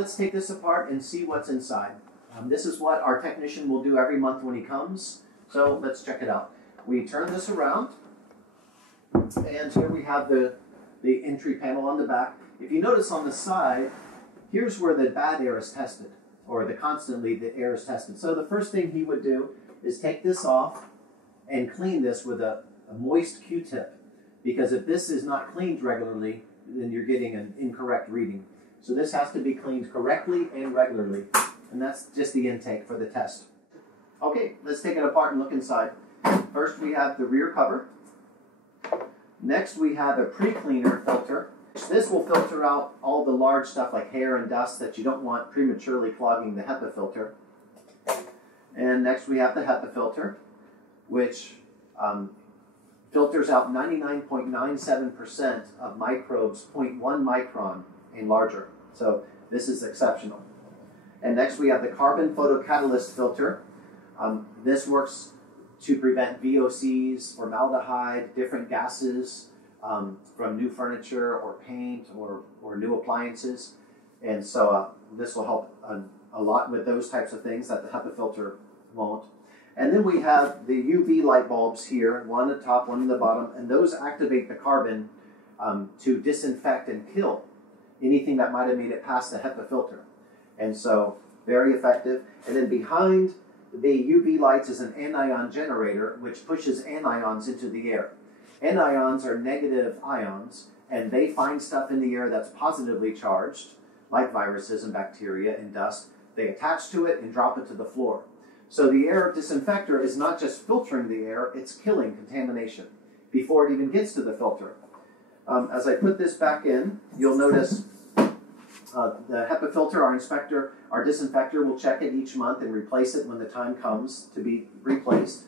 let's take this apart and see what's inside. This is what our technician will do every month when he comes. So let's check it out. We turn this around, and here we have the entry panel on the back. If you notice on the side, here's where the bad air is tested, or the air is tested. So the first thing he would do is take this off and clean this with a moist Q-tip, because if this is not cleaned regularly, then you're getting an incorrect reading. So this has to be cleaned correctly and regularly, and that's just the intake for the test. Okay, let's take it apart and look inside. First we have the rear cover. Next we have a pre-cleaner filter. This will filter out all the large stuff like hair and dust that you don't want prematurely clogging the HEPA filter. And next we have the HEPA filter, which filters out 99.97% of microbes 0.1 micron and larger. So this is exceptional. And next we have the carbon photocatalyst filter. This works to prevent VOCs, formaldehyde, different gases from new furniture or paint or new appliances. And so this will help a lot with those types of things that the HEPA filter won't. And then we have the UV light bulbs here, one at the top, one at the bottom, and those activate the carbon to disinfect and kill anything that might have made it past the HEPA filter. And so, very effective. And then behind the UV lights is an anion generator, which pushes anions into the air. Anions are negative ions, and they find stuff in the air that's positively charged, like viruses and bacteria and dust. They attach to it and drop it to the floor. So the air disinfector is not just filtering the air, it's killing contamination before it even gets to the filter. As I put this back in, you'll notice the HEPA filter, our disinfector will check it each month and replace it when the time comes to be replaced.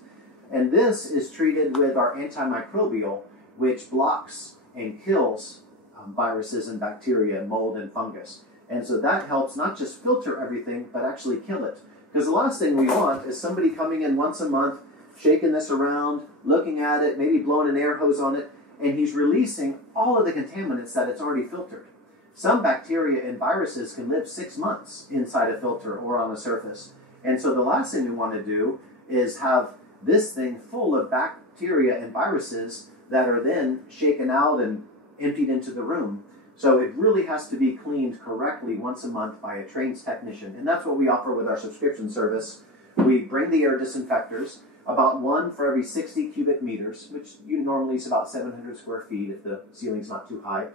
And this is treated with our antimicrobial, which blocks and kills viruses and bacteria, mold and fungus. And so that helps not just filter everything, but actually kill it. Because the last thing we want is somebody coming in once a month, shaking this around, looking at it, maybe blowing an air hose on it, and he's releasing all of the contaminants that it's already filtered. Some bacteria and viruses can live 6 months inside a filter or on a surface. And so the last thing we want to do is have this thing full of bacteria and viruses that are then shaken out and emptied into the room. So it really has to be cleaned correctly once a month by a trained technician. And that's what we offer with our subscription service. We bring the air disinfectors, about one for every 60 cubic meters, which normally is about 700 square feet if the ceiling's not too high,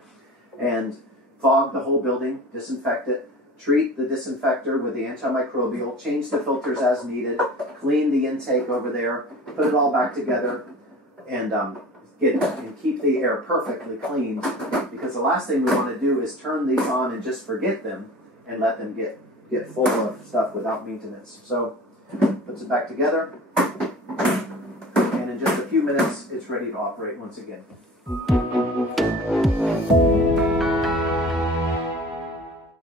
and fog the whole building, disinfect it, treat the disinfector with the antimicrobial, change the filters as needed, clean the intake over there, put it all back together, and keep the air perfectly clean, because the last thing we want to do is turn these on and just forget them and let them get full of stuff without maintenance. So puts it back together, and in just a few minutes it's ready to operate once again.